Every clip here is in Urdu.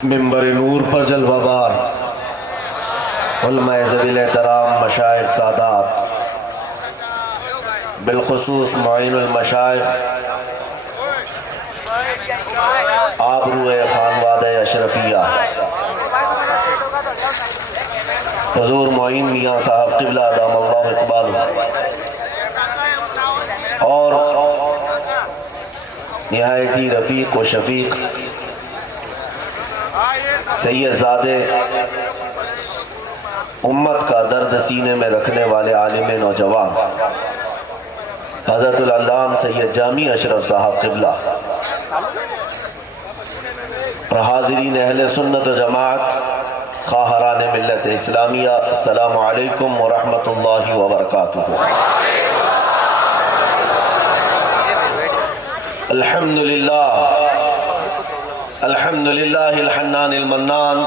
منبر نور پر جلوہ بار علماء ذویل احترام مشائخ سادات، بالخصوص معین المشائخ آبروئے خانوادہ اشرفیہ، حضور معین میاں صاحب قبلہ دام اللہ اقبالہ، اور نہایتی رفیق و شفیق سید زادے، امت کا درد سینے میں رکھنے والے عالم نوجوان حضرت العلامہ سید جامی اشرف صاحب قبلہ، اور حاضرین اہل سنت و جماعت خواہران ملت اسلامیہ، السلام علیکم ورحمۃ اللہ وبرکاتہ۔ الحمد للہ الحنان المنان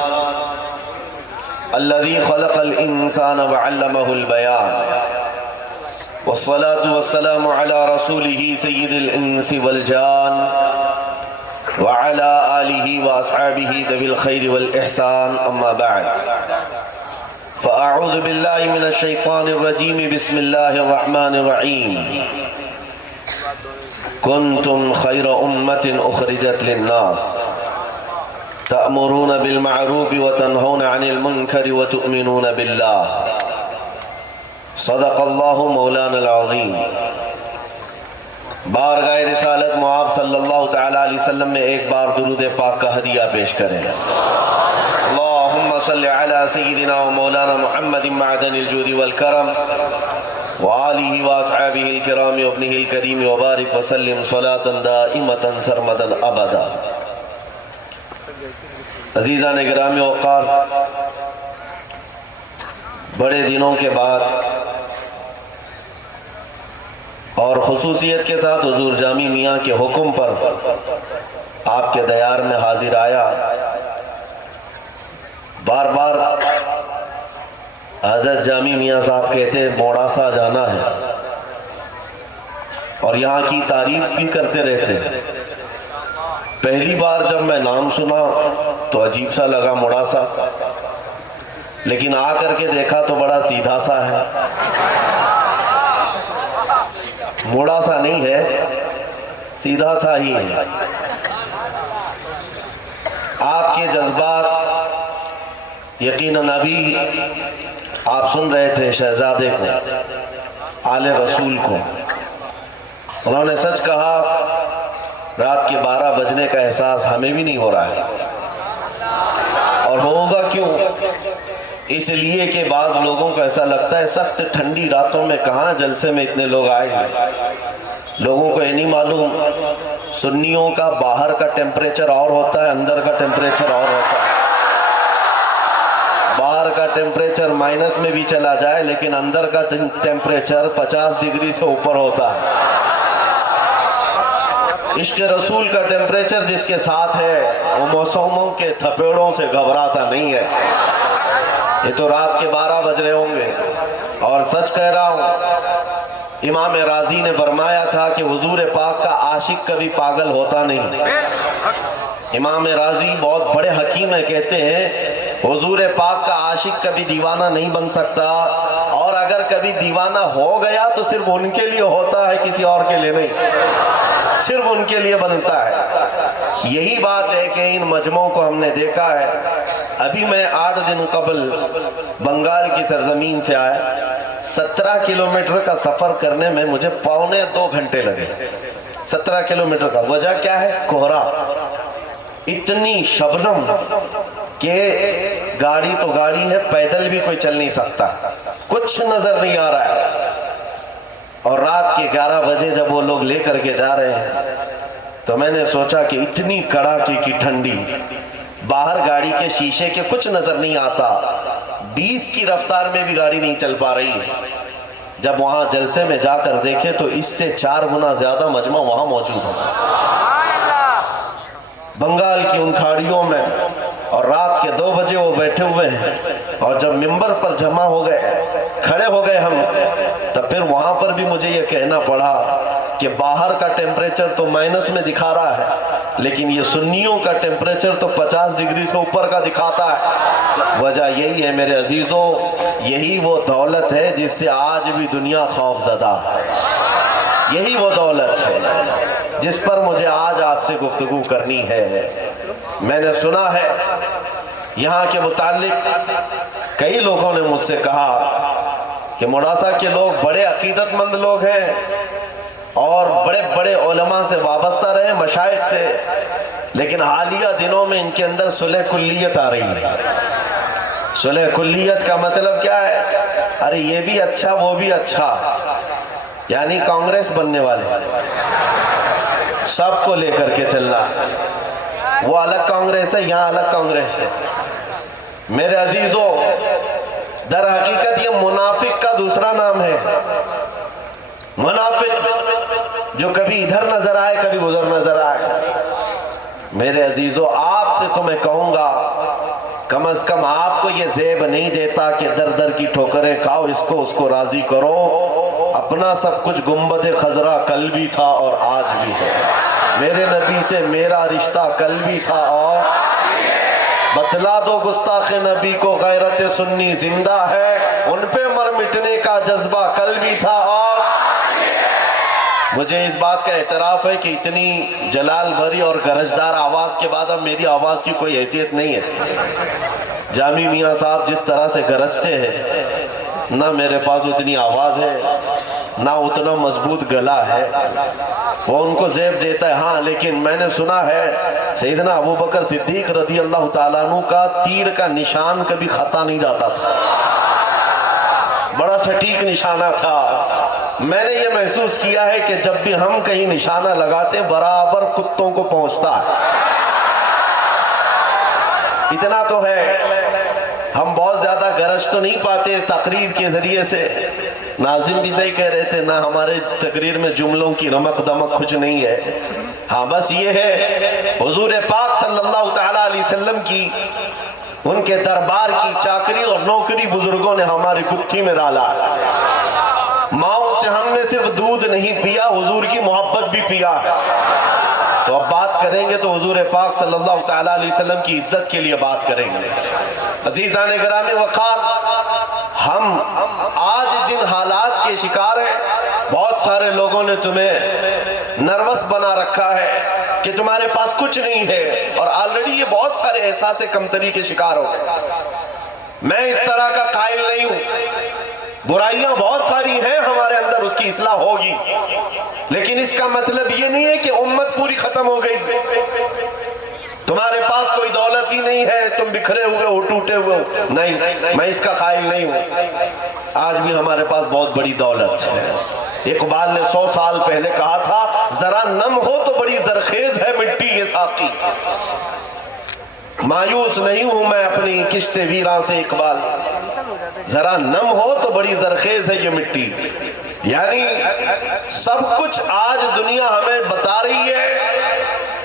الذي خلق الإنسان وعلمه البيان، والصلاة والسلام على رسوله سيد الإنس والجان وعلى آله وأصحابه ذوي الخير والإحسان، أما بعد فأعوذ بالله من الشيطان الرجيم، بسم الله الرحمن الرحيم، كنتم خير أمة أخرجت للناس تأمرون بالمعروف وتنهون عن المنكر وتؤمنون بالله، صدق الله مولانا العظیم۔ بارگاہ رسالت معاب صلی اللہ تعالیٰ علیہ وسلم میں ایک بار درود پاک کا ہدیہ پیش کریں۔ اللہم صلی علی سیدنا و مولانا محمد معدن الجود والکرم وآلہ واصحابہ الکرام وابنہ الکریم وبارک وسلم صلاة دائمة سرمدا ابدا۔ عزیزان گرامی وقار، بڑے دنوں کے بعد اور خصوصیت کے ساتھ حضور جامی میاں کے حکم پر آپ کے دیار میں حاضر آیا۔ بار بار حضرت جامی میاں صاحب کہتے ہیں موڑاسا جانا ہے، اور یہاں کی تعریف بھی کرتے رہتے ہیں۔ پہلی بار جب میں نام سنا تو عجیب سا لگا موڑاسا، لیکن آ کر کے دیکھا تو بڑا سیدھا سا ہے، موڑاسا نہیں ہے، سیدھا سا ہی ہے۔ آپ کے جذبات یقیناً ابھی آپ سن رہے تھے شہزادے کو، آل رسول کو، انہوں نے سچ کہا، رات کے 12 بجنے کا احساس ہمیں بھی نہیں ہو رہا ہے، اور ہوگا کیوں؟ اس لیے کہ بعض لوگوں کو ایسا لگتا ہے سخت ٹھنڈی راتوں میں کہاں جلسے میں اتنے لوگ آئے ہیں۔ لوگوں کو یہ نہیں معلوم سنیوں کا باہر کا ٹیمپریچر اور ہوتا ہے، اندر کا ٹیمپریچر اور ہوتا ہے۔ باہر کا ٹیمپریچر مائنس میں بھی چلا جائے لیکن اندر کا ٹیمپریچر 50 ڈگری سے اوپر ہوتا ہے۔ عشق رسول کا ٹیمپریچر جس کے ساتھ ہے وہ موسموں کے تھپیڑوں سے گھبراتا نہیں ہے۔ یہ تو رات کے 12 بج رہے ہوں گے، اور سچ کہہ رہا ہوں، امام راضی نے فرمایا تھا کہ حضور پاک کا عاشق کبھی پاگل ہوتا نہیں۔ امام راضی بہت بڑے حکیم ہیں، کہتے ہیں حضور پاک کا عاشق کبھی دیوانہ نہیں بن سکتا، اور اگر کبھی دیوانہ ہو گیا تو صرف ان کے لیے ہوتا ہے، کسی اور کے لیے نہیں، صرف ان کے لیے بنتا ہے۔ یہی بات ہے کہ ان مجموعوں کو ہم نے دیکھا ہے۔ ابھی میں 8 دن قبل بنگال کی سرزمین سے آیا، 17 کلومیٹر کا سفر کرنے میں مجھے 1.25 گھنٹے لگے۔ 17 کلومیٹر کا، وجہ کیا ہے؟ کوہرا، اتنی شبنم کہ گاڑی تو گاڑی ہے، پیدل بھی کوئی چل نہیں سکتا، کچھ نظر نہیں آ رہا ہے۔ اور رات کے 11 بجے جب وہ لوگ لے کر کے جا رہے ہیں تو میں نے سوچا کہ اتنی کڑاکے کی ٹھنڈی، باہر گاڑی کے شیشے کے کچھ نظر نہیں آتا، 20 کی رفتار میں بھی گاڑی نہیں چل پا رہی ہے۔ جب وہاں جلسے میں جا کر دیکھے تو اس سے 4 گنا زیادہ مجمع وہاں موجود ہے، بنگال کی ان کھاڑیوں میں، اور رات کے 2 بجے وہ بیٹھے ہوئے ہیں۔ اور جب منبر پر جمع ہو گئے، کھڑے ہو گئے ہم، تب پھر وہاں پر بھی مجھے یہ کہنا پڑا کہ باہر کا ٹیمپریچر تو مائنس میں دکھا رہا ہے، لیکن یہ سنیوں کا ٹیمپریچر تو 50 ڈگری سے اوپر کا دکھاتا ہے۔ وجہ یہی ہے میرے عزیزوں، یہی وہ دولت ہے جس سے آج بھی دنیا خوف زدہ ہے۔ یہی وہ دولت ہے جس پر مجھے آج آپ سے گفتگو کرنی ہے۔ میں نے سنا ہے یہاں کے متعلق کئی لوگوں نے مجھ سے کہا کہ موڑاسا کے لوگ بڑے عقیدت مند لوگ ہیں اور بڑے بڑے علماء سے وابستہ رہے، مشائخ سے، لیکن حالیہ دنوں میں ان کے اندر صلح کلیت آ رہی ہے۔ صلح کلیت کا مطلب کیا ہے؟ ارے یہ بھی اچھا وہ بھی اچھا، یعنی کانگریس بننے والے، سب کو لے کر کے چلنا۔ وہ الگ کانگریس ہے، یہاں الگ کانگریس ہے۔ میرے عزیزوں، در حقیقت یہ منافق کا دوسرا نام ہے۔ منافق جو کبھی ادھر نظر آئے کبھی ادھر نظر آئے۔ میرے عزیزوں، آپ سے تو میں کہوں گا کم از کم آپ کو یہ زیب نہیں دیتا کہ در در کی ٹھوکریں کھاؤ، اس کو راضی کرو۔ اپنا سب کچھ گنبد خضرا کل بھی تھا اور آج بھی ہے۔ میرے نبی سے میرا رشتہ کل بھی تھا اور بتلا دو گستاخ نبی کو غیرت سنی زندہ ہے، ان پہ مر مٹنے کا جذبہ کل بھی تھا اور مجھے اس بات کا اعتراف ہے کہ اتنی جلال بھری اور گرجدار آواز کے بعد اب میری آواز کی کوئی حیثیت نہیں ہے۔ جامی میاں صاحب جس طرح سے گرجتے ہیں، نہ میرے پاس اتنی آواز ہے نہ اتنا مضبوط گلا ہے، وہ ان کو زیب دیتا ہے۔ ہاں لیکن میں نے سنا ہے سیدنا ابو بکر صدیق رضی اللہ تعالیٰ عنہ کا تیر کا نشان کبھی خطا نہیں جاتا تھا، بڑا سٹیک نشانہ تھا۔ میں نے یہ محسوس کیا ہے کہ جب بھی ہم کہیں نشانہ لگاتے ہیں برابر کتوں کو پہنچتا ہے۔ اتنا تو ہے، ہم بہت زیادہ گرج تو نہیں پاتے تقریر کے ذریعے سے۔ ناظم بھی صحیح کہہ رہے تھے، نہ ہمارے تقریر میں جملوں کی رمق دمق کچھ نہیں ہے۔ ہاں بس یہ ہے حضور پاک صلی اللہ تعالیٰ علیہ وسلم کی، ان کے دربار کی چاکری اور نوکری بزرگوں نے ہماری گتھی میں ڈالا۔ ماؤں سے ہم نے صرف دودھ نہیں پیا، حضور کی محبت بھی پیا ہے۔ تو اب بات کریں گے تو حضور پاک صلی اللہ تعالیٰ علیہ وسلم کی عزت کے لیے بات کریں گے۔ عزیزان گرامی وقار، ہم آج جن حالات کے شکار ہیں، بہت سارے لوگوں نے تمہیں نروس بنا رکھا ہے کہ تمہارے پاس کچھ نہیں ہے، اور آلریڈی یہ بہت سارے احساس کمتری کے شکار ہو گئے۔ میں اس طرح کا قائل نہیں ہوں، برائیاں بہت ساری ہیں ہمارے اندر، اس کی اصلاح ہوگی، لیکن اس کا مطلب یہ نہیں ہے کہ امت پوری ختم ہو گئی۔ تمہارے پاس کوئی دولت ہی نہیں ہے، تم بکھرے ہوئے ہو، ٹوٹے ہوئے ہو، نہیں، میں اس کا قائل نہیں ہوں۔ آج بھی ہمارے پاس بہت بڑی دولت ہے۔ اقبال نے 100 سال پہلے کہا تھا، ذرا نم ہو تو بڑی زرخیز ہے مٹی یہ ساقی۔ مایوس نہیں ہوں میں اپنی کشت ویراں سے اقبال، ذرا نم ہو تو بڑی زرخیز ہے یہ مٹی۔ یعنی سب کچھ آج دنیا ہمیں بتا رہی ہے،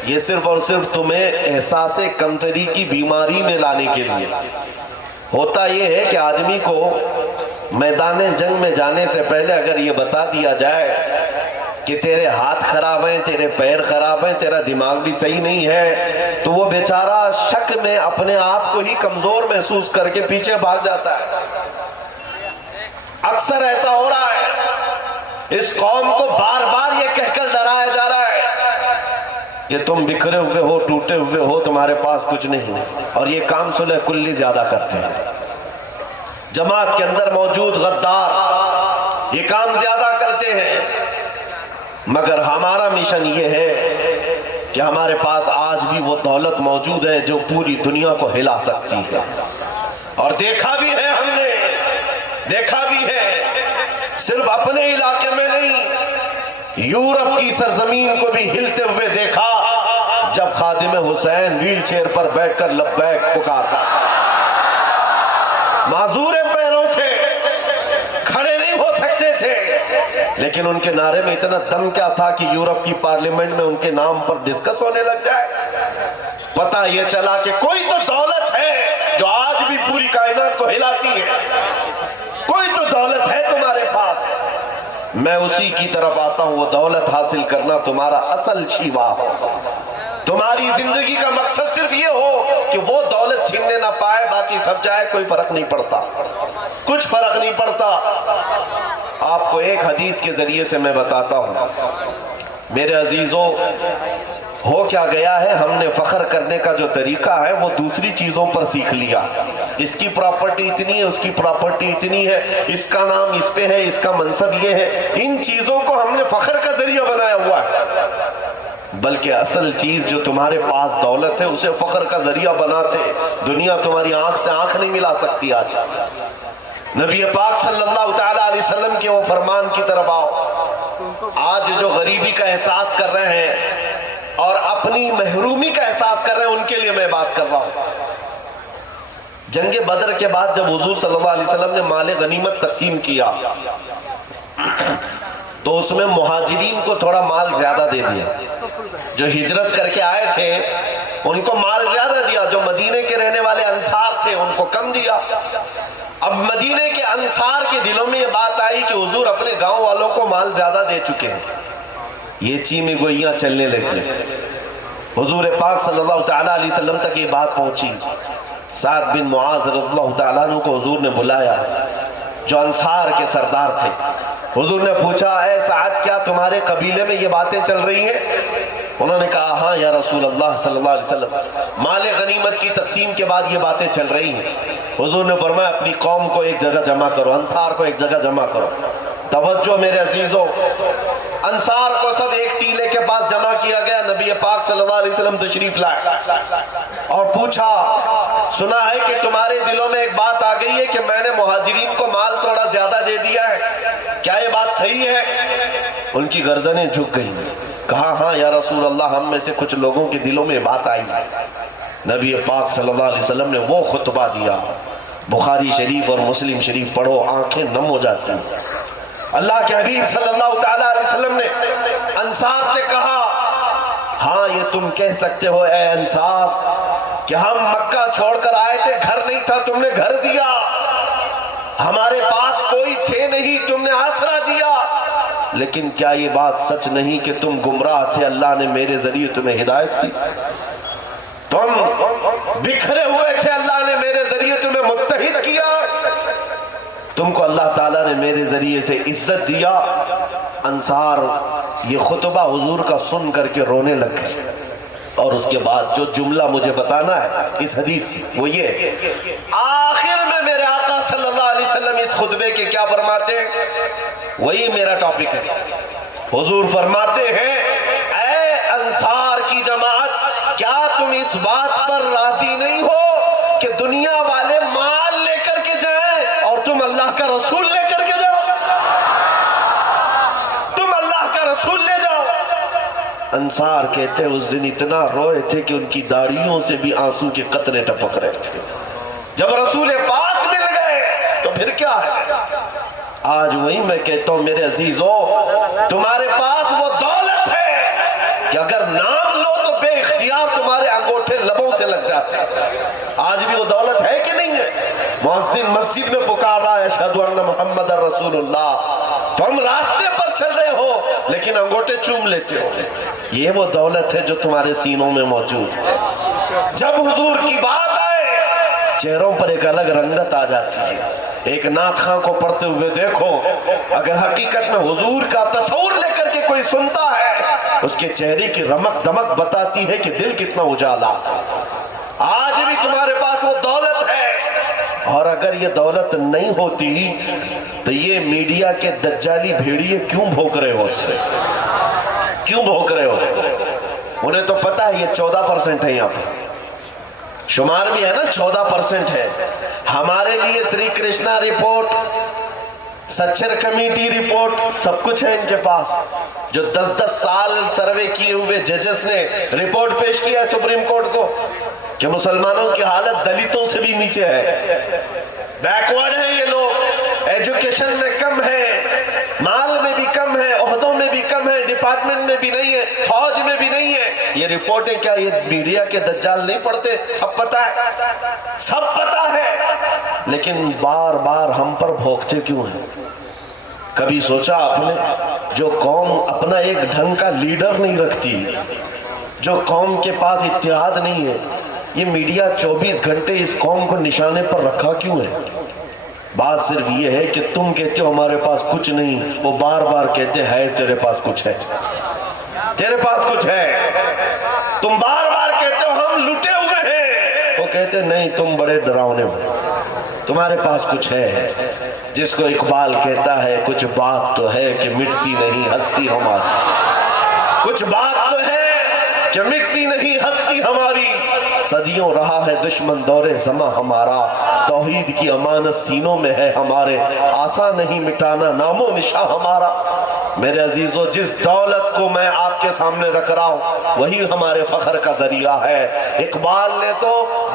یہ صرف اور صرف تمہیں احساس کمتری کی بیماری میں لانے کے لیے۔ ہوتا یہ ہے کہ آدمی کو میدان جنگ میں جانے سے پہلے اگر یہ بتا دیا جائے کہ تیرے ہاتھ خراب ہیں، تیرے پیر خراب ہیں، تیرا دماغ بھی صحیح نہیں ہے، تو وہ بیچارہ شک میں اپنے آپ کو ہی کمزور محسوس کر کے پیچھے بھاگ جاتا ہے۔ اکثر ایسا ہو رہا ہے، اس قوم کو بار بار یہ کہہ کر ڈرایا جا رہا ہے کہ تم بکھرے ہوئے ہو، ٹوٹے ہوئے ہو، تمہارے پاس کچھ نہیں، اور یہ کام صلح کلی زیادہ کرتے ہیں۔ جماعت کے اندر موجود غدار یہ کام زیادہ کرتے ہیں، مگر ہمارا مشن یہ ہے کہ ہمارے پاس آج بھی وہ دولت موجود ہے جو پوری دنیا کو ہلا سکتی ہے، اور دیکھا بھی ہے ہم نے، دیکھا بھی ہے، صرف اپنے علاقے میں نہیں، یورپ کی سرزمین کو بھی ہلتے ہوئے دیکھا جب خادم حسین ویل چیئر پر بیٹھ کر لبیک پکارتا تھا۔ معذور پیروں سے کھڑے نہیں ہو سکتے تھے، لیکن ان کے نعرے میں اتنا دم کیا تھا کہ یورپ کی پارلیمنٹ میں ان کے نام پر ڈسکس ہونے لگ جائے۔ پتہ یہ چلا کہ کوئی تو دولت ہے جو آج بھی پوری کائنات کو ہلاتی ہے، کوئی تو دولت ہے تمہارے پاس، میں اسی کی طرف آتا ہوں۔ وہ دولت حاصل کرنا تمہارا اصل شیوا ہو، تمہاری زندگی کا مقصد صرف یہ ہو کہ وہ دولت چھیننے نہ پائے، باقی سب جائے، کوئی فرق نہیں پڑتا، کچھ فرق نہیں پڑتا۔ آپ کو ایک حدیث کے ذریعے سے میں بتاتا ہوں میرے عزیزوں، ہو کیا گیا ہے، ہم نے فخر کرنے کا جو طریقہ ہے وہ دوسری چیزوں پر سیکھ لیا۔ اس کی پراپرٹی اتنی ہے، اس کی پراپرٹی اتنی ہے، اس کا نام اس پہ ہے، اس کا منصب یہ ہے، ان چیزوں کو ہم نے فخر کا ذریعہ بنایا ہوا ہے۔ بلکہ اصل چیز جو تمہارے پاس دولت ہے اسے فخر کا ذریعہ بناتے، دنیا تمہاری آنکھ سے آنکھ نہیں ملا سکتی۔ آج نبی پاک صلی اللہ تعالیٰ علیہ وسلم کے وہ فرمان کی طرف آؤ۔ آج جو غریبی کا احساس کر رہے ہیں اور اپنی محرومی کا احساس کر رہے ہیں، ان کے لیے میں بات کر رہا ہوں۔ جنگ بدر کے بعد جب حضور صلی اللہ علیہ وسلم نے مال غنیمت تقسیم کیا تو اس میں مہاجرین کو تھوڑا مال زیادہ دے دیا، جو ہجرت کر کے آئے تھے ان کو مال زیادہ دیا، جو مدینے کے رہنے والے انصار تھے ان کو کم دیا۔ اب مدینے کے انصار کے دلوں میں یہ بات آئی کہ حضور اپنے گاؤں والوں کو مال زیادہ دے چکے ہیں، یہ چیمی گوئیاں چلنے لگی۔ حضور پاک صلی اللہ تعالیٰ علیہ وسلم تک یہ بات پہنچی۔ سعد بن معاذ رضی اللہ تعالیٰ عنہ کو حضور نے بلایا، جو انصار کے سردار تھے۔ حضور نے پوچھا، اے سعد کیا تمہارے قبیلے میں یہ باتیں چل رہی ہیں؟ انہوں نے کہا ہاں یا رسول اللہ صلی اللہ علیہ وسلم، مال غنیمت کی تقسیم کے بعد یہ باتیں چل رہی ہیں۔ حضور نے فرمایا اپنی قوم کو ایک جگہ جمع کرو، انصار کو ایک جگہ جمع کرو۔ توجہ میرے عزیزوں، انصار کو سب ایک ٹیلے کے پاس جمع کیا گیا۔ نبی پاک صلی اللہ علیہ وسلم تشریف لائے اور پوچھا، سنا ہے کہ تمہارے دلوں میں ایک بات آ گئی ہے کہ میں نے مہاجرین کو مال تھوڑا زیادہ دے دیا ہے، کیا یہ بات صحیح ہے؟ ان کی گردنیں جھک گئیں۔ کہا ہاں یا رسول اللہ، ہم میں سے کچھ لوگوں کے دلوں میں بات آئی۔ نبی پاک صلی اللہ علیہ وسلم نے وہ خطبہ دیا، بخاری شریف اور مسلم شریف پڑھو، آنکھیں نم ہو جاتی ہیں۔ اللہ کے حبیب صلی اللہ تعالیٰ علیہ وسلم نے انصار سے کہا، ہاں یہ تم کہہ سکتے ہو اے انصار کہ ہم مکہ چھوڑ کر آئے تھے، گھر نہیں تھا، تم نے گھر دیا، ہمارے پاس کوئی تھے نہیں، تم نے آسرا دیا، لیکن کیا یہ بات سچ نہیں کہ تم گمراہ تھے، اللہ نے میرے ذریعے تمہیں ہدایت دی؟ تم بکھرے ہوئے تھے، اللہ نے میرے ذریعے تمہیں متحد کیا، تم کو اللہ تعالیٰ نے میرے ذریعے سے عزت دیا۔ انصار یہ خطبہ حضور کا سن کر کے رونے لگ گئے، اور اس کے بعد جو جملہ مجھے بتانا ہے اس حدیث سے وہ یہ، آخر میں میرے آقا صلی اللہ علیہ وسلم اس خطبے کے کیا فرماتے ہیں؟ وہی میرا ٹاپک ہے۔ حضور فرماتے ہیں، اے انصار کی جماعت، کیا تم اس بات پر راضی نہیں ہو کہ دنیا والے مال لے کر کے جائیں اور تم اللہ کا رسول لے کر کے جاؤ؟ تم اللہ کا رسول لے جاؤ۔ انصار کہتے ہیں اس دن اتنا روئے تھے کہ ان کی داڑھیوں سے بھی آنسو کے قطرے ٹپک رہے تھے۔ جب رسول پاک مل گئے تو پھر کیا ہے؟ آج وہی میں کہتا ہوں میرے عزیزوں، تمہارے پاس وہ دولت ہے کہ اگر نام لو تو بے اختیار تمہارے انگوٹھے لبوں سے لگ جاتے ہیں۔ آج بھی وہ دولت ہے کہ نہیں ہے؟ مؤذن مسجد میں پکار رہا ہے اشہد ان محمد رسول اللہ، تم راستے پر چل رہے ہو لیکن انگوٹھے چوم لیتے ہو۔ یہ وہ دولت ہے جو تمہارے سینوں میں موجود ہے۔ جب حضور کی بات آئے چہروں پر ایک الگ رنگت آ جاتی ہے۔ ایک نعت خواں کو پڑھتے ہوئے دیکھو، اگر حقیقت میں حضور کا تصور لے کر کے کوئی سنتا ہے، اس کے چہرے کی رمق دمک بتاتی ہے کہ دل کتنا اجالا۔ آج بھی تمہارے پاس وہ دولت ہے، اور اگر یہ دولت نہیں ہوتی تو یہ میڈیا کے دجالی بھیڑیے کیوں بھوک رہے ہوتے؟ کیوں بھوک رہے ہوتے؟ انہیں تو پتا ہے یہ 14% ہے، یہاں پہ شمار بھی ہے نا، 14% ہے۔ ہمارے لیے Sri Krishna report, Sachar committee report, سب کچھ ہے ان کے پاس، جو 10 سال سروے کیے ہوئے ججز نے رپورٹ پیش کیا ہے سپریم کورٹ کو کہ مسلمانوں کی حالت دلتوں سے بھی نیچے ہے، بیکورڈ ہیں یہ لوگ، ایجوکیشن میں کم ہے، مال میں بھی کم ہے، عہدوں میں بھی کم ہے، ڈپارٹمنٹ میں بھی نہیں ہے، فوج میں بھی نہیں ہے۔ یہ رپورٹیں کیا یہ میڈیا کے دجال نہیں پڑھتے؟ سب پتا ہے، سب پتا ہے، لیکن بار بار ہم پر بھوکتے کیوں ہیں؟ کبھی سوچا آپ نے جو قوم اپنا ایک ڈھنگ کا لیڈر نہیں رکھتی، جو قوم کے پاس اتحاد نہیں ہے، یہ میڈیا 24 گھنٹے اس قوم کو نشانے پر رکھا کیوں ہے؟ بات صرف یہ ہے کہ تم کہتے ہو ہمارے پاس کچھ نہیں، وہ بار بار کہتے ہیں تیرے پاس کچھ ہے، تیرے پاس کچھ ہے۔ تم بار بار کہتے ہو ہم لٹے ہوئے ہیں، وہ کہتے نہیں تم بڑے ڈراؤنے ہو، تمہارے پاس کچھ ہے۔ جس کو اقبال کہتا ہے کچھ بات تو ہے کہ مٹتی نہیں ہستی ہماری، کچھ بات تو ہے کہ مٹتی نہیں ہستی ہماری، صدیوں رہا ہے دشمن دور زماں ہمارا، توحید کی امانت سینوں میں ہے ہمارے، آسان نہیں مٹانا نام و نشاں ہمارا۔ میرے عزیزو، جس دولت کو میں آپ کے سامنے رکھ رہا ہوں وہی ہمارے فخر کا ذریعہ ہے۔ اقبال نے تو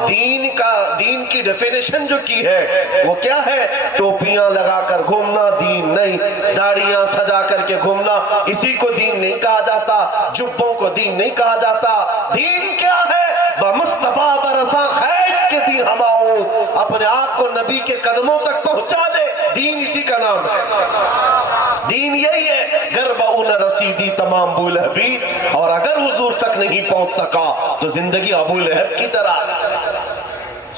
دین کی ڈیفینیشن جو کی ہے وہ کیا ہے؟ ٹوپیاں لگا کر گھومنا دین نہیں، داڑیاں سجا کر کے گھومنا اسی کو دین نہیں کہا جاتا، جبوں کو دین نہیں کہا جاتا۔ دین کیا ہے؟ بمصطفیٰ برساں خیش کے دی ہماؤں، اپنے آپ کو نبی کے قدموں تک پہنچا دے، دین اسی کا نام ہے۔ دین یہی ہے، گربعون رسیدی تمام ابو لہب، اور اگر حضور تک نہیں پہنچ سکا تو زندگی ابو لہب کی طرح۔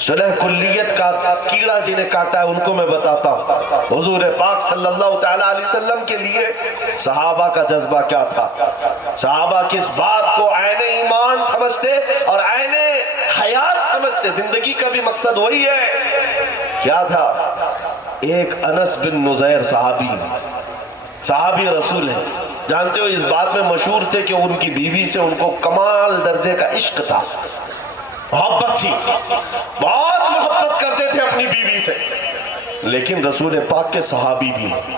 صلح کلیت کا کیڑا جنہیں کاٹا ہے ان کو میں بتاتا ہوں۔ حضور پاک صلی اللہ تعالیٰ علیہ وسلم کے لیے صحابہ کا جذبہ کیا تھا؟ صحابہ کس بات کو عین ایمان سمجھتے اور عین حیات سمجھتے؟ زندگی کا بھی مقصد وہی ہے۔ کیا تھا؟ ایک انس بن نزیر صحابی رسول ہے، جانتے ہو اس بات میں مشہور تھے کہ ان کی بیوی سے ان کو کمال درجے کا عشق تھا، محبت تھی، بہت محبت کرتے تھے اپنی بیوی سے، لیکن رسول پاک کے صحابی بھی ہیں۔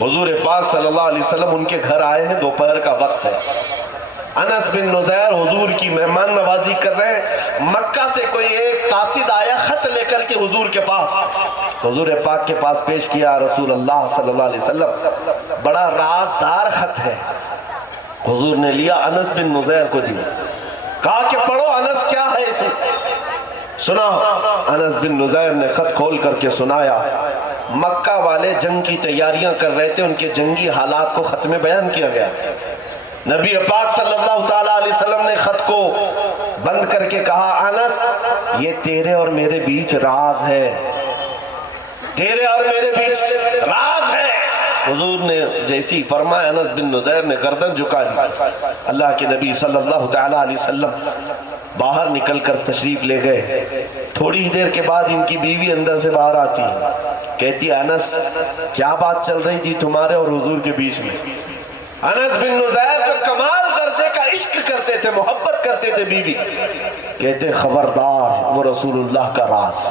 حضور پاک صلی اللہ علیہ وسلم ان کے گھر آئے ہیں، دوپہر کا وقت ہے، انس بن نزیر حضور کی مہمان نوازی کر رہے ہیں۔ مکہ سے کوئی ایک قاصد آیا خط لے کر کے حضور کے پاس، حضور پاک کے پاس پیش کیا، رسول اللہ صلی اللہ علیہ وسلم بڑا رازدار خط ہے۔ حضور نے لیا، انس بن نزیر کو دیا، کہا کہ پڑھو انس کیا ہے اسے۔ سنا، انس بن نزیر نے خط کھول کر کے سنایا۔ مکہ والے جنگ کی تیاریاں کر رہے تھے، ان کے جنگی حالات کو خط میں بیان کیا گیا تھا۔ نبی پاک صلی اللہ تعالیٰ علیہ وسلم نے خط کو بند کر کے کہا، انس یہ تیرے اور میرے بیچ راز ہے، تیرے اور میرے بیچ راز ہے۔ حضور نے جیسی فرمایا، انس بن نزیر نے گردن جھکا دی۔ اللہ کے نبی صلی اللہ تعالیٰ علیہ وسلم باہر نکل کر تشریف لے گئے۔ تھوڑی دیر کے بعد ان کی بیوی اندر سے باہر آتی، کہتی انس کیا بات چل رہی تھی تمہارے اور حضور کے بیچ میں؟ انس بن نزیر جو کمال درجے کا عشق کرتے تھے، محبت کرتے تھے بیوی، کہتے خبردار وہ رسول اللہ کا راز،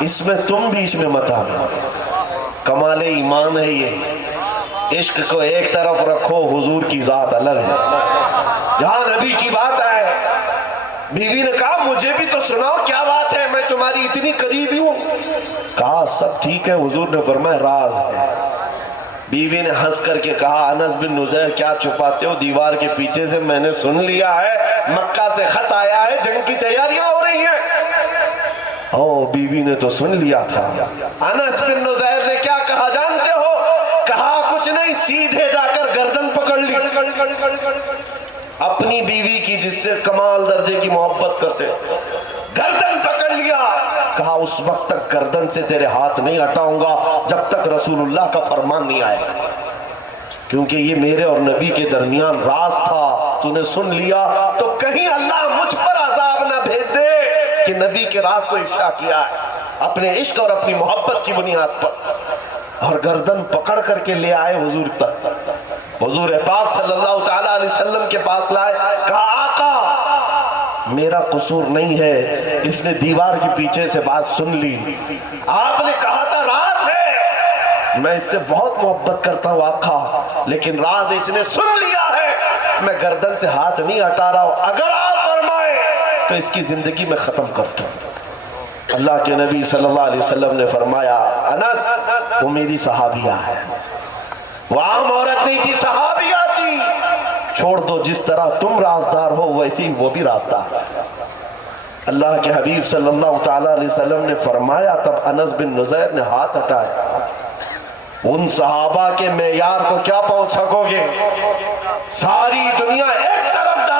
اس میں تم بیچ میں مت آنا۔ کمال ایمان ہے یہ، عشق کو ایک طرف رکھو، حضور کی ذات الگ ہے۔ جہاں نبی کی بات آئے، بیوی نے کہا مجھے بھی تو سناؤ کیا بات ہے، میں تمہاری اتنی قریبی ہوں۔ کہا سب ٹھیک ہے، حضور نے فرمایا راز ہے۔ بیوی نے ہنس کر کے کہا انس بن نزیر کیا چھپاتے ہو، دیوار کے پیچھے سے میں نے سن لیا ہے، مکہ سے خط آیا ہے، جنگ کی تیاریاں ہو رہی ہیں۔ او بیوی نے تو سن لیا تھا۔ انس بن نزیر نے کیا کہا جانتے ہو؟ کہا کچھ نہیں، سیدھے جا کر گردن پکڑ لی اپنی بیوی کی جس سے کمال درجے کی محبت کرتے، گردن پکڑ لیا، کہا اس وقت تک گردن سے تیرے ہاتھ نہیں ہٹاؤں گا جب تک رسول اللہ کا فرمان نہیں آئے گا، کیونکہ یہ میرے اور نبی کے درمیان راز تھا، تو نے سن لیا تو کہیں اللہ مجھ پر عذاب نہ بھیج دے کہ نبی کے راز کو افشا کیا ہے اپنے عشق اور اپنی محبت کی بنیاد پر۔ اور گردن پکڑ کر کے لے آئے حضور تک، حضور پاک صلی اللہ تعالیٰ علیہ وسلم کے پاس لائے، کہا آقا میرا قصور نہیں ہے، اس نے دیوار کے پیچھے سے بات سن لی، آپ نے کہا تھا راز ہے، میں اس سے بہت محبت کرتا ہوں آقا، لیکن راز اس نے سن لیا ہے، میں گردن سے ہاتھ نہیں ہٹا رہا ہوں، اگر آپ فرمائے تو اس کی زندگی میں ختم کر دوں۔ اللہ کے نبی صلی اللہ علیہ وسلم نے فرمایا انس وہ میری صحابیہ ہے، وہ عام عورت نہیں تھی، صحابیہ تھی، چھوڑ دو، جس طرح تم رازدار ہو ویسے ہی وہ بھی رازدار ہے۔ اللہ کے حبیب صلی اللہ تعالیٰ علیہ وسلم نے فرمایا، تب انس بن نزیر نے ہاتھ ہٹائے، ان صحابہ کے معیار کو کیا پہنچ سکو گے؟ ساری دنیا ایک طرف ڈال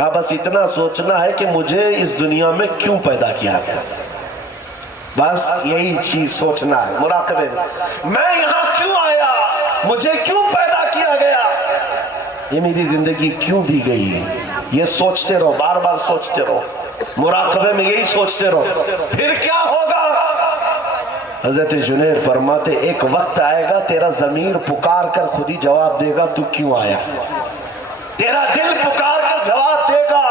کہا بس اتنا سوچنا ہے کہ مجھے اس دنیا میں کیوں پیدا کیا گیا، بس یہی چیز سوچنا ہے مراقبے میں یہاں کیوں آیا، مجھے کیوں پیدا کیا گیا، یہ میری زندگی کیوں دی گئی ہے، یہ سوچتے رہو، بار بار سوچتے رہو، مراقبے میں یہی سوچتے رہو، پھر کیا ہوگا۔ حضرت جنید فرماتے ایک وقت آئے گا تیرا ضمیر پکار کر خود ہی جواب دے گا تو کیوں آیا، تیرا دل پکار کر جواب دے گا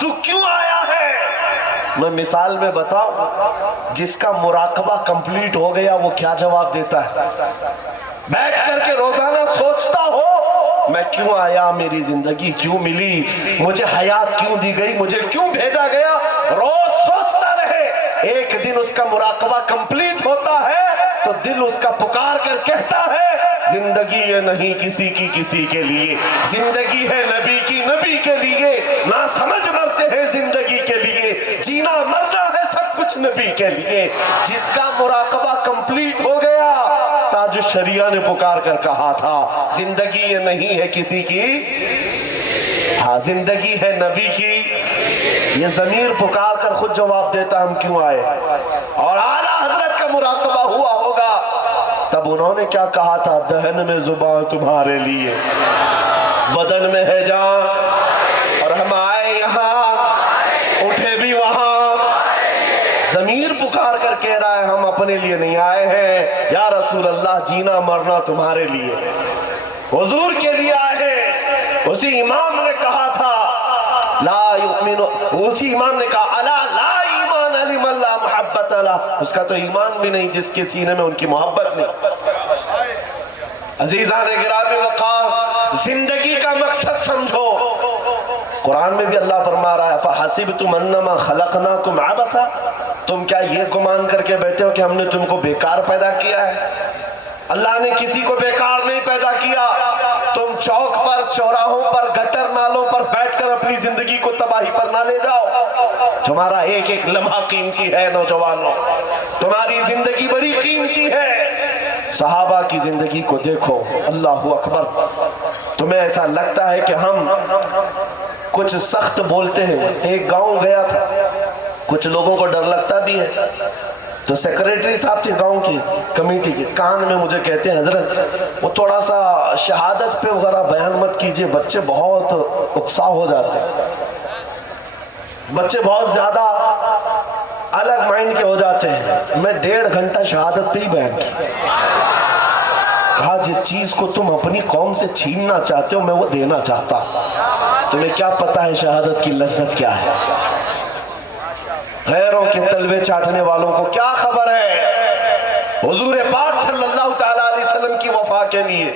تو کیوں آیا ہے۔ میں مثال میں بتاؤں، جس کا مراقبہ کمپلیٹ ہو گیا وہ کیا جواب دیتا ہے، بیٹھ کر کے روزانہ سوچتا ہو میں کیوں آیا، میری زندگی کیوں ملی، مجھے حیات کیوں دی گئی، مجھے کیوں بھیجا گیا، روز سوچتا رہے۔ ایک دن اس کا مراقبہ کمپلیٹ ہوتا ہے تو دل اس کا پکار کر کہتا ہے زندگی ہے نہیں کسی کی کسی کے لیے، زندگی ہے نبی کی نبی کے لیے، نہ سمجھ مرتے ہیں زندگی کے لیے، جینا مرنا ہے سب کچھ نبی کے لیے۔ جس کا مراقبہ کمپلیٹ ہو گیا، تاج الشریعہ نے پکار کر کہا تھا زندگی یہ نہیں ہے کسی کی، ہاں زندگی ہے نبی کی، یہ ضمیر پکار کر خود جواب دیتا ہم کیوں آئے۔ اور اعلیٰ حضرت کا مراقبہ ہوا ہوگا، تب انہوں نے کیا کہا تھا، دہن میں زبان تمہارے لیے، بدن میں ہے جان، اور ہم آئے یہاں اٹھے بھی وہاں۔ ضمیر پکار کر کہہ رہا ہے ہم اپنے لیے نہیں آئے ہیں یا رسول اللہ، جینا مرنا تمہارے لیے، حضور کے لیے آئے ہیں۔ اسی امام نے کہا تھا لا یؤمن، اسی امام نے کہا الا لا ایمان لمن لا محبت له، اس کا تو ایمان بھی نہیں جس کے سینے میں ان کی محبت نہیں۔ عزیزان گرامی وقار، زندگی کا مقصد سمجھو۔ قرآن میں بھی اللہ فرما رہا ہے فَحَسِبْتُمْ أَنَّمَا خَلَقْنَاكُمْ عَبَثًا، تم کیا یہ گمان کر کے بیٹھے ہو کہ ہم نے تم کو بیکار پیدا کیا ہے؟ اللہ نے کسی کو بیکار نہیں پیدا کیا۔ تم چوک پر، چوراہوں پر، گٹر نالوں پر بیٹھ کر اپنی زندگی کو تباہی پر نہ لے جاؤ۔ تمہارا ایک ایک لمحہ قیمتی ہے نوجوانوں، تمہاری زندگی بڑی قیمتی ہے۔ صحابہ کی زندگی کو دیکھو، اللہ اکبر۔ تمہیں ایسا لگتا ہے کہ ہم کچھ سخت بولتے ہیں، ایک گاؤں گیا تھا، کچھ لوگوں کو ڈر لگتا بھی ہے، تو سیکریٹری صاحب تھے گاؤں کی کمیٹی کے، کان میں مجھے کہتے ہیں حضرت وہ تھوڑا سا شہادت پہ وغیرہ بیان مت کیجئے، بچے بہت اکسا ہو جاتے ہیں، بچے بہت زیادہ الگ مائنڈ کے ہو جاتے ہیں۔ میں 1.5 گھنٹہ شہادت پہ ہی بیان کی، کہا جس چیز کو تم اپنی قوم سے چھیننا چاہتے ہو میں وہ دینا چاہتا ہوں، تمہیں کیا پتا ہے شہادت کی لذت کیا ہے، غیروں کے تلوے چاٹنے والوں کو کیا خبر ہے۔ حضور پاک صلی اللہ تعالیٰ علیہ وسلم کی وفا کے لیے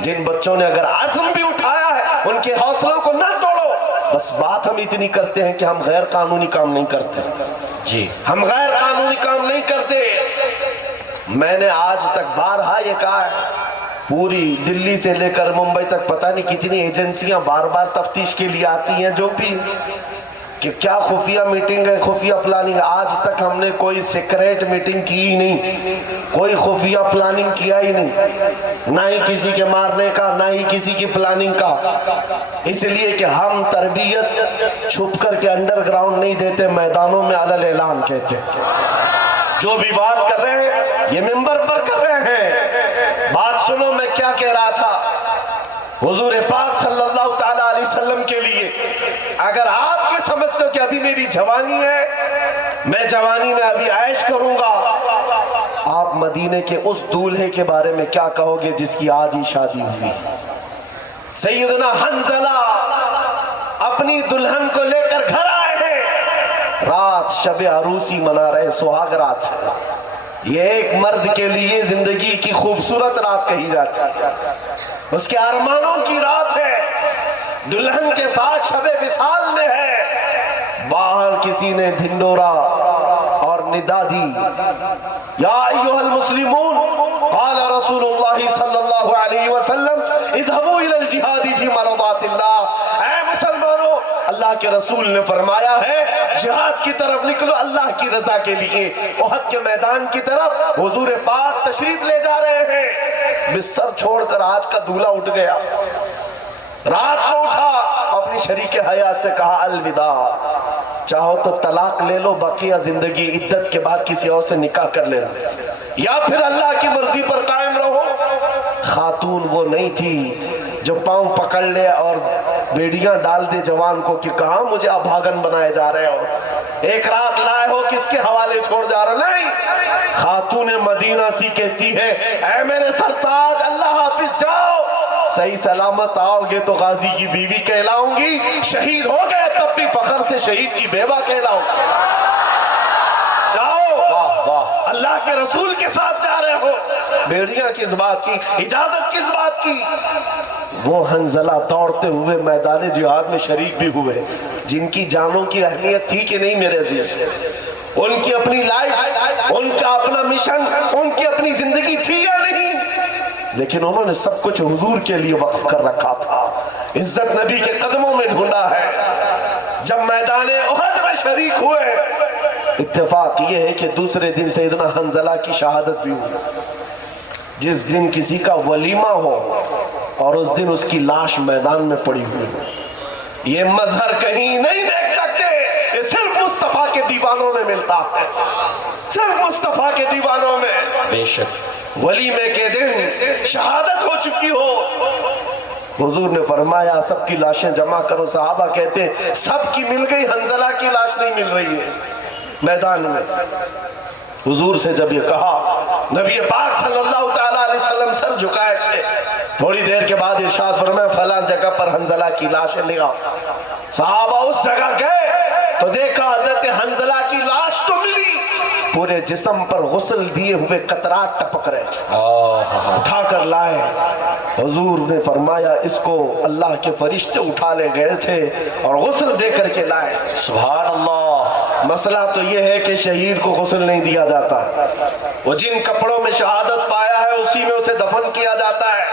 جن بچوں نے اگر عزم بھی اٹھایا ہے ان کے حوصلوں کو نہ توڑو۔ بس بات ہم اتنی کرتے ہیں کہ ہم غیر قانونی کام نہیں کرتے، جی ہم غیر قانونی کام نہیں کرتے۔ میں نے آج تک بارہا یہ کہا ہے، پوری دلی سے لے کر ممبئی تک پتہ نہیں کتنی ایجنسیاں بار بار تفتیش کے لیے آتی ہیں، جو بھی کہ کیا خفیہ میٹنگ ہے، خفیہ پلاننگ، آج تک ہم نے کوئی سیکریٹ میٹنگ کی ہی نہیں، کوئی خفیہ پلاننگ کیا ہی نہیں، نہ ہی کسی کے مارنے کا، نہ ہی کسی کی پلاننگ کا، اس لیے کہ ہم تربیت چھپ کر کے انڈر گراؤنڈ نہیں دیتے، میدانوں میں علل اعلان کہتے ہیں۔ جو بھی بات کر رہے ہیں یہ منبر پر کر رہے ہیں۔ بات سنو میں کیا کہہ رہا تھا، حضور پاک صلی اللہ تعالیٰ علیہ وسلم کے لیے اگر آپ یہ سمجھتے ہو کہ ابھی میری جوانی ہے، میں جوانی میں ابھی عیش کروں گا، آپ مدینے کے اس دولہے کے بارے میں کیا کہو گے جس کی آج ہی شادی ہوئی؟ سیدنا حنظلہ اپنی دلہن کو لے کر گھر آئے ہیں، رات شب عروسی منا رہے، سہاگ رات۔ یہ ایک مرد کے لیے زندگی کی خوبصورت رات کہی جاتی ہے، اس کے ارمانوں کی رات ہے، دلہن کے ساتھ شب وصال میں ہے۔ باہر کسی نے ڈھنڈورا اور ندا دی، یا ایھا المسلمون قال رسول اللہ صلی اللہ علیہ وسلم اذهبوا الى الجہاد فی مرضات اللہ، اے مسلمانوں اللہ کے رسول نے فرمایا ہے جہاد کی طرف نکلو اللہ کی رضا کے لیے۔ احد کے میدان کی طرف حضور پاک تشریف لے جا رہے ہیں، بستر چھوڑ کر آج کا دولہا اٹھ گیا، رات کو اٹھا اپنی شریک حیات سے کہا الوداع، چاہو تو طلاق لے لو، بقیہ زندگی عدت کے بعد کسی اور سے نکاح کر لینا، یا پھر اللہ کی مرضی پر قائم رہو۔ خاتون وہ نہیں تھی جو پاؤں پکڑ لے اور بیڑیاں ڈال دے جوان کو کہ کہاں مجھے ابھاگن بنائے جا رہے ہو، ایک رات لائے ہو کس کے حوالے چھوڑ جا رہے ہو۔ نہیں، خاتون مدینہ تھی، کہتی ہے اے میرے سرتاج اللہ حافظ، جاؤ، صحیح سلامت آؤ گے تو غازی کی بیوی کہلاؤں گی، شہید ہو گئے تب بھی فخر سے شہید کی بیوہ کہلاؤں گی۔ جاؤ، اللہ کے رسول کے ساتھ جا رہے ہو، بیڑیاں کس بات کی، اجازت کس بات کی؟ وہ حنظلہ دوڑتے ہوئے میدان جہاد میں شریک بھی ہوئے، جن کی جانوں کی اہمیت تھی کہ نہیں میرے عزیز، ان کی اپنی لائف، ان کا اپنا مشن، ان کی اپنی زندگی تھی یا نہیں، لیکن انہوں نے سب کچھ حضور کے لیے وقف کر رکھا تھا، عزت نبی کے قدموں میں ڈھونڈا ہے۔ جب میدان احد میں شریک ہوئے، اتفاق یہ ہے کہ دوسرے دن سیدنا حنظلہ کی شہادت بھی ہوئی۔ جس دن کسی کا ولیمہ ہو اور اس دن اس کی لاش میدان میں پڑی ہوئی ہو، یہ مظہر کہیں نہیں دیکھ سکتے، یہ صرف مصطفیٰ کے دیوانوں میں ملتا ہے، صرف مصطفیٰ کے دیوانوں میں۔ بے شک ولیمے کے دن شہادت ہو چکی ہو، حضور نے فرمایا سب کی لاشیں جمع کرو، صحابہ کہتے ہیں سب کی مل گئی، حنظلہ کی لاش نہیں مل رہی ہے میدان میں۔ حضور سے جب یہ کہا، نبی پاک صلی اللہ تعالیٰ علیہ وسلم سر جھکائے تھے، تھوڑی دیر کے بعد ارشاد فرمایا فلاں جگہ پر حنظلہ کی لاشیں لے آؤ۔ صحابہ اس جگہ گئے تو دیکھا حضرت حنظلہ کی لاش تو ملی، پورے جسم پر غسل دیے ہوئے قطرات ٹپک رہے، اٹھا کر لائے۔ حضور نے فرمایا اس کو اللہ کے فرشتے اٹھا لے گئے تھے اور غسل دے کر کے لائے۔ سبحان اللہ۔ مسئلہ تو یہ ہے کہ شہید کو غسل نہیں دیا جاتا، وہ جن کپڑوں میں شہادت پایا ہے اسی میں اسے دفن کیا جاتا ہے،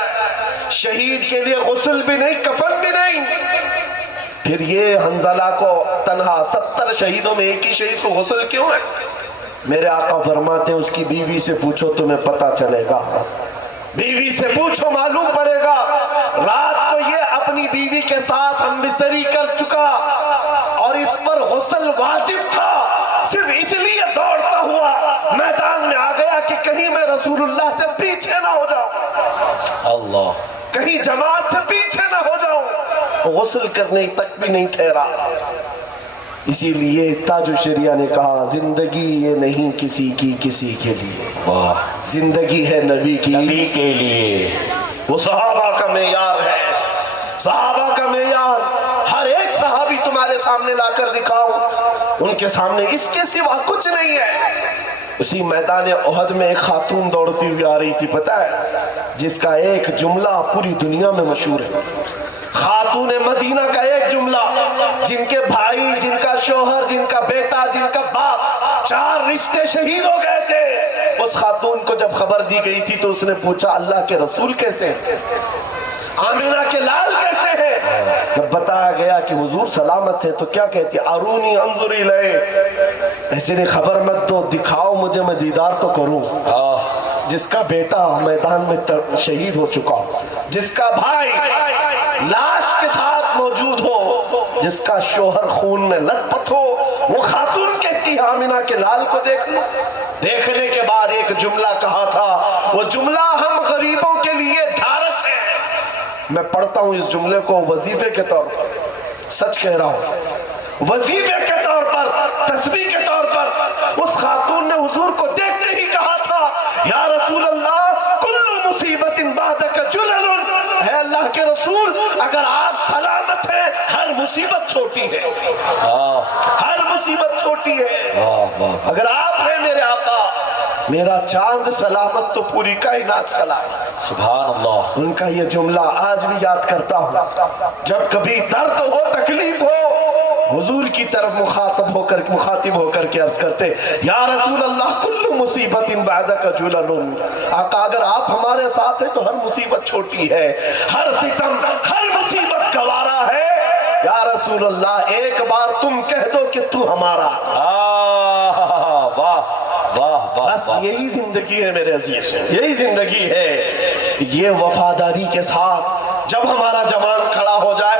شہید کے لیے غسل بھی نہیں، کفن بھی نہیں۔ پھر یہ حنظلہ کو تنہا 70 شہیدوں میں ایک ہی شہید کو غسل کیوں ہے؟ میرے آقا فرماتے ہیں اس کی بیوی سے پوچھو تمہیں پتہ چلے گا، بیوی سے پوچھو معلوم پڑے گا۔ رات کو یہ اپنی بیوی کے ساتھ ہم بستری کر چکا اور اس پر غسل واجب تھا، صرف اس لیے دوڑتا ہوا میدان میں آ گیا کہ کہیں میں رسول اللہ سے پیچھے نہ ہو جاؤں، اللہ، کہیں جماعت سے پیچھے نہ ہو جاؤں، غسل کرنے تک بھی نہیں ٹھہرا۔ اسی لیے تاج الشریعہ نے کہا زندگی یہ نہیں کسی کی کسی کے لیے، زندگی ہے نبی کی نبی کے لیے۔ وہ صحابہ کا معیار ہے، صحابہ کا معیار، ہر ایک صحابی تمہارے سامنے لا کر دکھاؤں، ان کے سامنے اس کے سوا کچھ نہیں ہے۔ اسی میدان احد میں ایک خاتون دوڑتی ہوئی آ رہی تھی، پتہ ہے، جس کا ایک جملہ پوری دنیا میں مشہور ہے، خاتون مدینہ کا ایک جملہ، جن کے بھائی، جن کا شوہر، جن کا بیٹا، جن کا باپ، 4 رشتے شہید ہو گئے تھے۔ اس خاتون کو جب خبر دی گئی تھی تو اس نے پوچھا اللہ کے رسول کیسے ہیں، آمینہ کے لال کیسے ہیں؟ جب بتایا گیا کہ حضور سلامت ہے تو کیا کہتی، ارونی انظر الیہ، ایسے نے خبر مت دو، دکھاؤ مجھے، میں دیدار تو کروں۔ جس کا بیٹا میدان میں شہید ہو چکا، جس کا بھائی لاش کے ساتھ موجود ہو، جس کا شوہر خون میں لت پت ہو، وہ خاتون کہتی ہے آمینہ کے لال کو دیکھ لو۔ دیکھنے کے بعد ایک جملہ کہا تھا، وہ جملہ ہم غریبوں کے لیے ڈھارس ہے۔ میں پڑھتا ہوں اس جملے کو وظیفے کے طور پر، سچ کہہ رہا ہوں، وظیفے کے طور پر، تسبیح کے طور پر۔ اس خاتون نے حضور کو دیکھتے ہی کہا تھا یا رسول اللہ کل مصیبت بعدک جلل، اے اللہ کے رسول اگر آپ سلامت ہیں ہر مصیبت چھوٹی ہے، ہر مصیبت چھوٹی ہے، اگر آپ ہیں میرے آقا، میرا چاند سلامت تو پوری کائنات سلامت۔ سبحان اللہ۔ ان کا یہ جملہ آج بھی یاد کرتا ہوں، جب کبھی درد ہو، تکلیف ہو، حضور کی طرف مخاطب ہو کر کے عرض کرتے یا رسول اللہ کل مصیبت بعدک جلل، آقا اگر آپ ہمارے ساتھ ہیں تو ہر مصیبت چھوٹی ہے، ہر ستم، ہر مصیبت گوارا ہے، یا رسول اللہ ایک بار تم کہہ دو کہ تو ہمارا۔ بس یہی زندگی ہے میرے عزیز، یہی زندگی ہے۔ یہ وفاداری کے ساتھ جب ہمارا جوان کھڑا ہو جائے،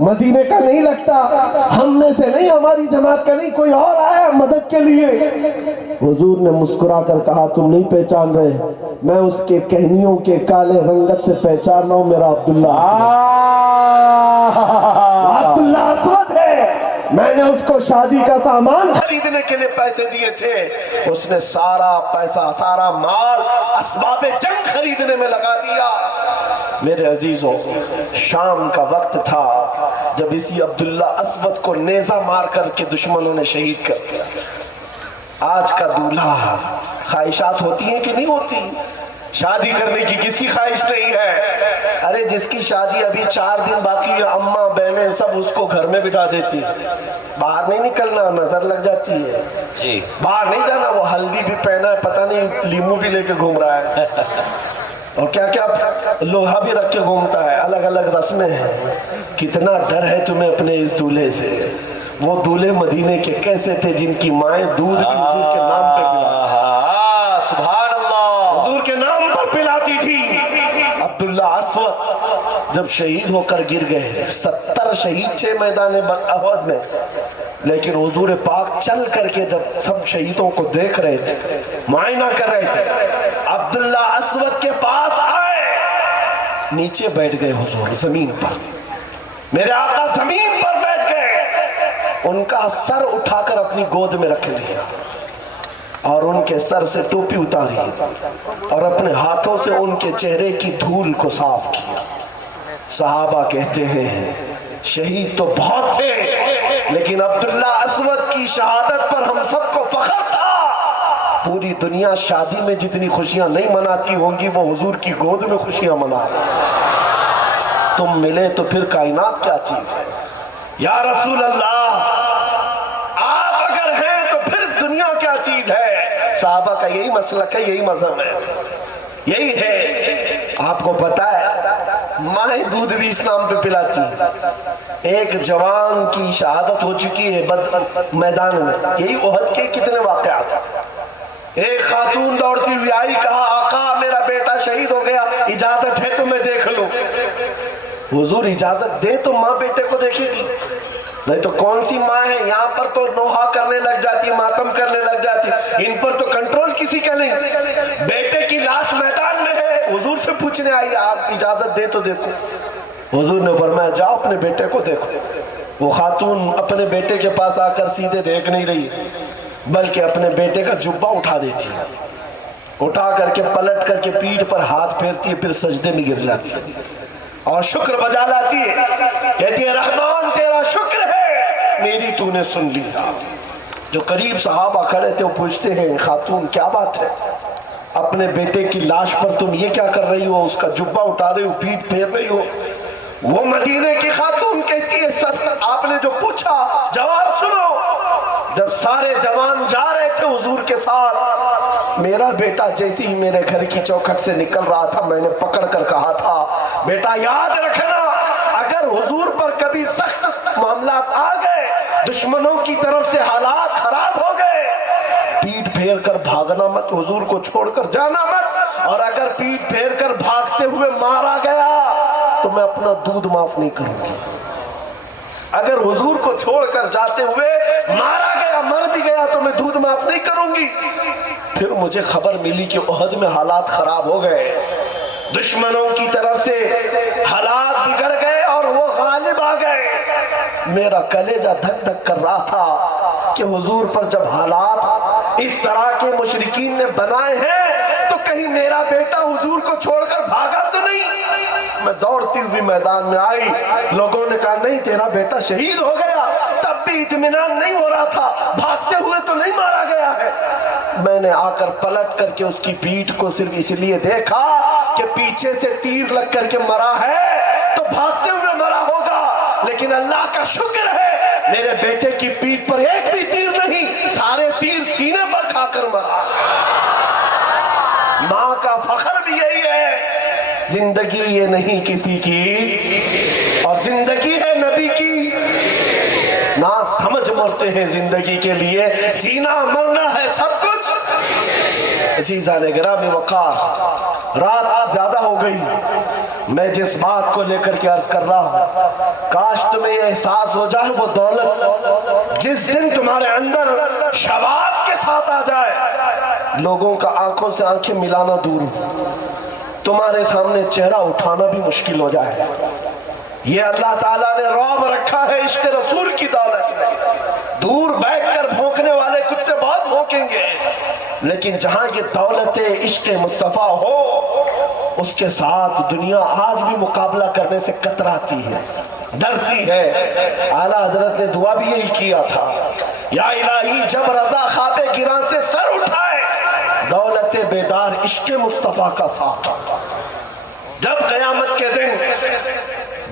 مدینے کا نہیں لگتا، ہم میں سے نہیں، ہماری جماعت کا نہیں، کوئی اور آیا مدد کے لیے۔ حضور نے مسکرا کر کہا تم نہیں پہچان رہے، میں اس کے کہنیوں کے کالے رنگت سے پہچان رہا ہوں، میرا عبداللہ عبداللہ اسود ہے۔ میں نے اس کو شادی کا سامان خریدنے کے لیے پیسے دیے تھے، اس نے سارا پیسہ سارا مال اسباب جنگ خریدنے میں لگا دیا۔ میرے عزیزوں، شام کا وقت تھا جب اسی عبداللہ اسود کو نیزہ مار کر کے دشمنوں نے شہید کر دیا۔ آج کا دولہا خواہشات ہوتی ہیں کہ نہیں ہوتی؟ شادی کرنے کی کسی خواہش نہیں ہے؟ ارے جس کی شادی ابھی 4 دن باقی ہے، اماں بہنیں سب اس کو گھر میں بٹھا دیتی، باہر نہیں نکلنا، نظر لگ جاتی ہے، جی باہر نہیں جانا، وہ ہلدی بھی پہنا ہے، پتہ نہیں لیمو بھی لے کے گھوم رہا ہے اور کیا کیا لوہا بھی رکھ کے گھومتا ہے، الگ الگ رسمیں ہیں۔ کتنا ڈر ہے تمہیں اپنے اس دولہے سے۔ وہ دولہے مدینے کے کیسے تھے جن کی مائیں دودھ بھی حضور کے نام پہ پلاتی، سبحان اللہ، حضور کے نام پر پلاتی تھی۔ عبداللہ اسود جب شہید ہو کر گر گئے، 70 شہید تھے میدان احد میں، لیکن حضور پاک چل کر کے جب سب شہیدوں کو دیکھ رہے تھے، معائنہ کر رہے تھے، عبداللہ اسود کے پاس آئے، نیچے بیٹھ گئے حضور زمین پر، میرے آقا زمین پر بیٹھ گئے، ان کا سر اٹھا کر اپنی گود میں رکھ لیا اور ان کے سر سے ٹوپی اتاری اور اپنے ہاتھوں سے ان کے چہرے کی دھول کو صاف کیا۔ صحابہ کہتے ہیں شہید تو بہت تھے، لیکن عبداللہ اسود کی شہادت پر ہم سب کو فخر تھا۔ پوری دنیا شادی میں جتنی خوشیاں نہیں مناتی ہوں گی، وہ حضور کی گود میں خوشیاں منا رہے۔ تم ملے تو پھر کائنات کیا چیز ہے؟ یا رسول اللہ، آپ اگر ہیں تو پھر دنیا کیا چیز ہے؟ صحابہ کا یہی مسلک ہے، یہی مذہب ہے، یہی ہے۔ آپ کو پتا ہے مائیں دودھ بھی اسلام پہ پلاتی، ایک جوان کی شہادت ہو چکی ہے میدان میں، یہی احد کے کتنے واقعات ہیں۔ ایک خاتون دوڑتی ہوئی آئی، کہا آقا میرا بیٹا شہید ہو گیا، اجازت ہے تو میں دیکھ لوں۔ حضور اجازت دے تو ماں بیٹے کو دیکھے گی، نہیں تو کون سی ماں ہے؟ یہاں پر تو نوحہ کرنے لگ جاتی، ماتم کرنے لگ جاتی، ان پر تو کنٹرول کسی کا نہیں۔ بیٹے کی لاش میدان میں ہے، حضور سے پوچھنے آئی آپ اجازت دے تو دیکھو۔ حضور نے فرمایا جاؤ اپنے بیٹے کو دیکھو۔ وہ خاتون اپنے بیٹے کے پاس آ کر سیدھے دیکھ نہیں رہی، بلکہ اپنے بیٹے کا جبہ اٹھا دیتی، اٹھا کر کے پلٹ کر کے پیٹھ پر ہاتھ پھیرتی ہے، پھر سجدے میں گر جاتی ہے اور شکر بجا لاتی ہے، کہتی ہے رحمان تیرا شکر ہے میری تو نے سن لیا۔ جو قریب صحابہ کھڑے تھے وہ پوچھتے ہیں خاتون کیا بات ہے، اپنے بیٹے کی لاش پر تم یہ کیا کر رہی ہو، اس کا جبہ اٹھا رہی ہو، پیٹھ پھیر رہی ہو؟ وہ مدینے کی خاتون کہتی ہے سر آپ نے جو پوچھا جواب سنو۔ جب سارے جوان جا رہے تھے حضور کے ساتھ، میرا بیٹا جیسے ہی میرے گھر کی چوکھٹ سے نکل رہا تھا، میں نے پکڑ کر کہا تھا بیٹا یاد رکھنا، اگر حضور پر کبھی سخت معاملات آ گئے، دشمنوں کی طرف سے حالات خراب ہو گئے، پیٹھ پھیر کر بھاگنا مت، حضور کو چھوڑ کر جانا مت، اور اگر پیٹھ پھیر کر بھاگتے ہوئے مارا گیا تو میں اپنا دودھ معاف نہیں کروں گی۔ اگر حضور کو چھوڑ کر جاتے ہوئے مارا گیا، مر بھی گیا تو میں دودھ معاف نہیں کروں گی۔ پھر مجھے خبر ملی کہ احد میں حالات خراب ہو گئے، دشمنوں کی طرف سے حالات بگڑ گئے اور وہ غالب آ گئے۔ میرا کلیجہ دھک دھک کر رہا تھا کہ حضور پر جب حالات اس طرح کے مشرکین نے بنائے ہیں تو کہیں میرا بیٹا حضور کو چھوڑ کر بھاگا تو نہیں۔ میں دوڑتی ہوئی میدان میں آئی، لوگوں نے کہا نہیں تیرا بیٹا شہید ہو گیا، تب بھی اطمینان نہیں ہو رہا تھا، بھاگتے ہوئے تو نہیں مارا گیا ہے۔ میں نے آ کر پلٹ کر کے اس کی پیٹھ کو صرف اس لیے دیکھا کہ پیچھے سے تیر لگ کر کے مرا ہے تو بھاگتے ہوئے مرا ہوگا، لیکن اللہ کا شکر ہے میرے بیٹے کی پیٹھ پر ایک بھی تیر نہیں، سارے تیر سینے پر کھا کر مرا۔ ماں کا فخر بھی یہی ہے، زندگی یہ نہیں کسی کی اور زندگی ہے نبی کی، نہ سمجھ مرتے ہیں زندگی کے لیے، جینا مرنا ہے سب کچھ۔ عزیزان گرامی وقار، رات زیادہ ہو گئی، میں جس بات کو لے کر کے عرض کر رہا ہوں، کاش تمہیں یہ احساس ہو جائے وہ دولت جس دن تمہارے اندر شباب کے ساتھ آ جائے، لوگوں کا آنکھوں سے آنکھیں ملانا دور ہو، تمہارے سامنے چہرہ اٹھانا بھی مشکل ہو جائے۔ یہ اللہ تعالیٰ نے رعب رکھا ہے عشق رسول کی دولت میں۔ دور بیٹھ کر بھونکنے والے کتے بہت بھونکیں گے، لیکن جہاں یہ دولت عشق مصطفیٰ ہو، اس کے ساتھ دنیا آج بھی مقابلہ کرنے سے کتراتی ہے، ڈرتی ہے۔ اعلیٰ حضرت نے دعا بھی یہی کیا تھا، یا الہی جب رضا خواب گراں سے سر اٹھائے، دولت بیدار عشق مصطفیٰ کا ساتھ، جب قیامت کے دن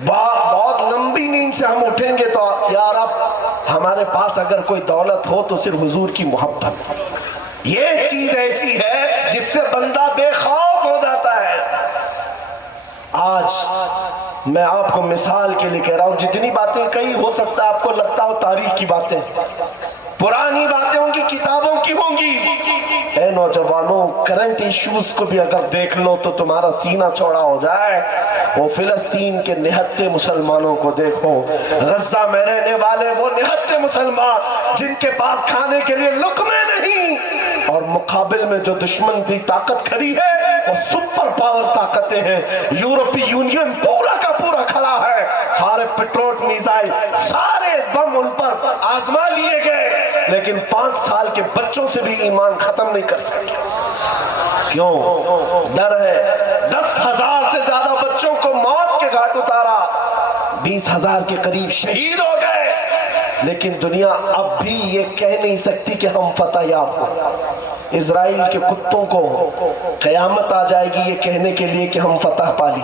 بہت لمبی نیند سے ہم اٹھیں گے تو یا رب ہمارے پاس اگر کوئی دولت ہو تو صرف حضور کی محبت، یہ چیز ایسی ہے جس سے بندہ بے خوف ہو جاتا ہے۔ آج میں آپ کو مثال کے لیے کہہ رہا ہوں، جتنی باتیں کئی ہو سکتا ہے آپ کو لگتا ہو تاریخ کی باتیں، پرانی باتیں ہوں گی، کتابوں کی ہوں گی۔ اے نوجوانوں، کرنٹ ایشوز کو بھی اگر دیکھ لو تو تمہارا سینہ چوڑا ہو جائے۔ وہ فلسطین کے نہتے مسلمانوں کو دیکھو، غزہ میں رہنے والے وہ نہتے مسلمان جن کے پاس کھانے کے لیے لقمے نہیں، اور مقابل میں جو دشمن کی طاقت کھڑی ہے وہ سپر پاور طاقتیں ہیں۔ یورپی یونین پورا کا پورا کھڑا ہے، سارے پیٹروٹ میزائل سارے بم ان پر آزما لیے گئے، لیکن 5 سال کے بچوں سے بھی ایمان ختم نہیں کر سکے۔ کیوں؟ ڈر ہے۔ 10,000 سے زیادہ بچوں کو موت کے گھاٹ اتارا، 20,000 کے قریب شہید ہو گئے، لیکن دنیا اب بھی یہ کہہ نہیں سکتی کہ ہم فتح یاب ہو۔ اسرائیل کے کتوں کو قیامت آ جائے گی یہ کہنے کے لیے کہ ہم فتح پا لی۔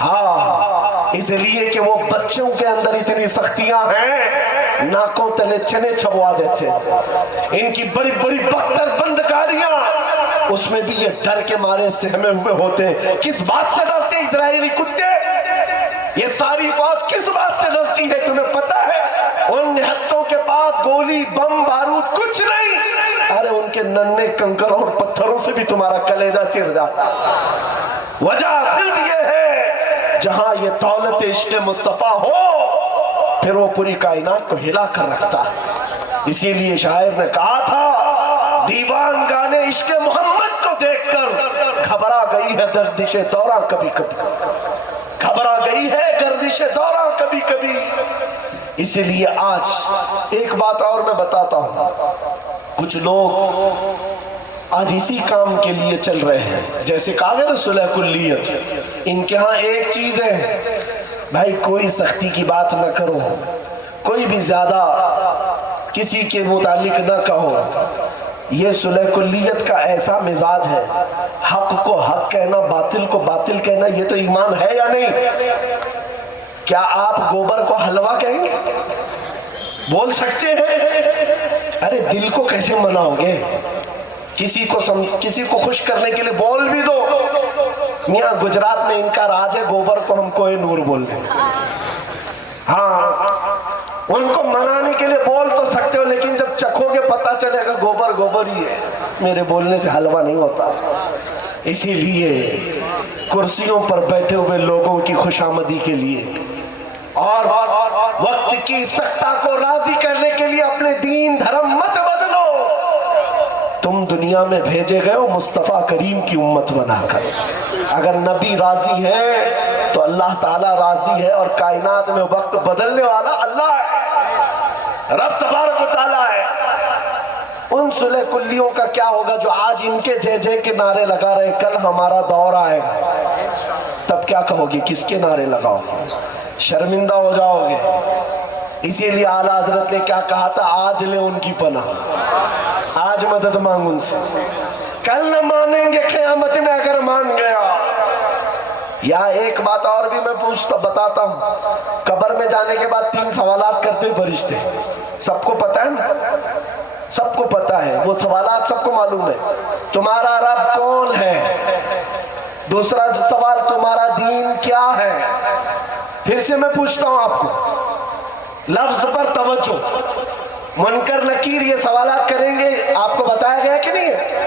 ہاں، اس لیے کہ وہ بچوں کے اندر اتنی سختیاں ہیں، ناکوں تلے چنے چھبوا دیتے، ان کی بڑی بڑی بختر بند کاریاں، اس میں بھی یہ ڈر کے مارے سہمے ہوئے ہوتے ہیں۔ کس بات سے ڈرتے اسرائیلی کتے؟ یہ ساری فوج کس بات سے ڈرتی ہے تمہیں پتا ہے؟ ان نہتوں کے پاس گولی بم بارود کچھ نہیں، ارے ان کے ننھے کنکروں اور پتھروں سے بھی تمہارا کلیجہ چر جاتا۔ وجہ صرف یہ ہے، جہاں یہ دولت عشق مصطفیٰ ہو پھر وہ پوری کائنات کو ہلا کر رکھتا ہے۔ اسی لیے شاعر نے کہا تھا، دیوان گانے عشق محمد کو دیکھ کر گھبرا گئی ہے گردش دوراں کبھی کبھی، گھبرا گئی ہے گردش دوراں کبھی کبھی۔ اسی لیے آج ایک بات اور میں بتاتا ہوں، کچھ لوگ آج اسی کام کے لیے چل رہے ہیں، جیسے کہا گیا نا صلح کلیت، ان کے ہاں ایک چیز ہے، بھائی کوئی سختی کی بات نہ کرو، کوئی بھی زیادہ کسی کے متعلق نہ کہو۔ یہ صلح کلیت کا ایسا مزاج ہے، حق کو حق کہنا، باطل کو باطل کہنا، یہ تو ایمان ہے یا نہیں؟ کیا آپ گوبر کو حلوہ کہیں گے؟ بول سکتے ہیں؟ ارے دل کو کیسے مناؤ گے؟ کسی کو خوش کرنے کے لیے بول بھی دو۔ میاں گجرات میں ان کا راج ہے، گوبر کو ہم کوہ نور بول رہے ہیں۔ ہاں، ان کو منانے کے لیے بول تو سکتے ہو، لیکن جب چکھو گے پتہ چلے گا گوبر گوبر ہی ہے، میرے بولنے سے حلوہ نہیں ہوتا۔ اسی لیے کرسیوں پر بیٹھے ہوئے لوگوں کی خوشامدی کے لیے اور وقت کی سختہ کو راضی کرنے کے لیے اپنے دین دھرم مت بدلو۔ تم دنیا میں بھیجے گئے ہو مصطفیٰ کریم کی امت بنا کر۔ اگر نبی راضی ہے تو اللہ تعالیٰ راضی ہے، اور کائنات میں وقت بدلنے والا اللہ ہے، رب تبارک و تعالیٰ ہے۔ ان صلح کلیوں کا کیا ہوگا جو آج ان کے جے جے کے نعرے لگا رہے ہیں؟ کل ہمارا دور آئے گا، تب کیا کہو گے؟ کس کے نعرے لگاؤ گے؟ شرمندہ ہو جاؤ گے۔ اسی لیے اعلیٰ حضرت نے کیا کہا تھا، آج لے ان کی پناہ، آج مدد مانگ ان سے، کل نہ مانیں گے قیامت میں اگر مان گیا۔ یا ایک بات اور بھی میں بتاتا ہوں، قبر میں جانے کے بعد 3 سوالات کرتے فرشتے، سب کو پتہ ہے نا؟ سب کو پتہ ہے، وہ سوالات سب کو معلوم ہے۔ تمہارا رب کون ہے؟ دوسرا سوال، تمہارا دین کیا ہے؟ پھر سے میں پوچھتا ہوں آپ کو، لفظ پر توجہ، منکر نکیر یہ سوالات کریں گے، آپ کو بتایا گیا کہ نہیں ہے؟